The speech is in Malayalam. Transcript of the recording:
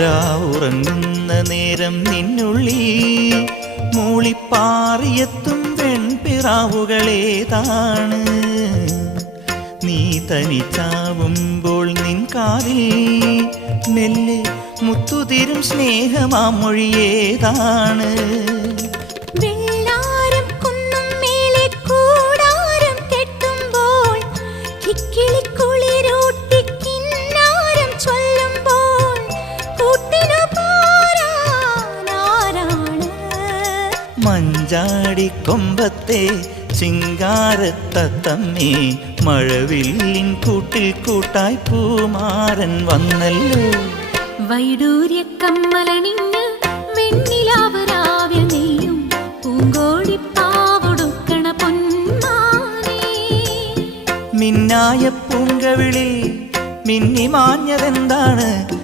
രാവുറങ്ങുന്ന നേരം നിന്നുള്ളി മൂളിപ്പാറിയെത്തും പെൺപിറാവുകളേതാണ്. നീ തനിച്ചാവുമ്പോൾ നിൻ കാതിൽ മെല്ലെ മുത്തുതിരും സ്നേഹമാമൊഴിയേതാണ്. മഞ്ചാടിക്കൊമ്പത്തെ ചിങ്കാരത്തത്തമ്മേ, മഴവില്ലിൻ കൂട്ടിൽ കൂട്ടായി പൂമാരൻ വന്നല്ലോ. വൈഡൂര്യ കമ്മലണിഞ്ഞ് വെണ്ണിലാവരാവ്യ നെയ്യും പൂങ്കോടിപ്പാവൊടുക്കണ പൊന്മാനേ. മിന്നായ പൂങ്കവിളി മിന്നി മാഞ്ഞതെന്താണ്?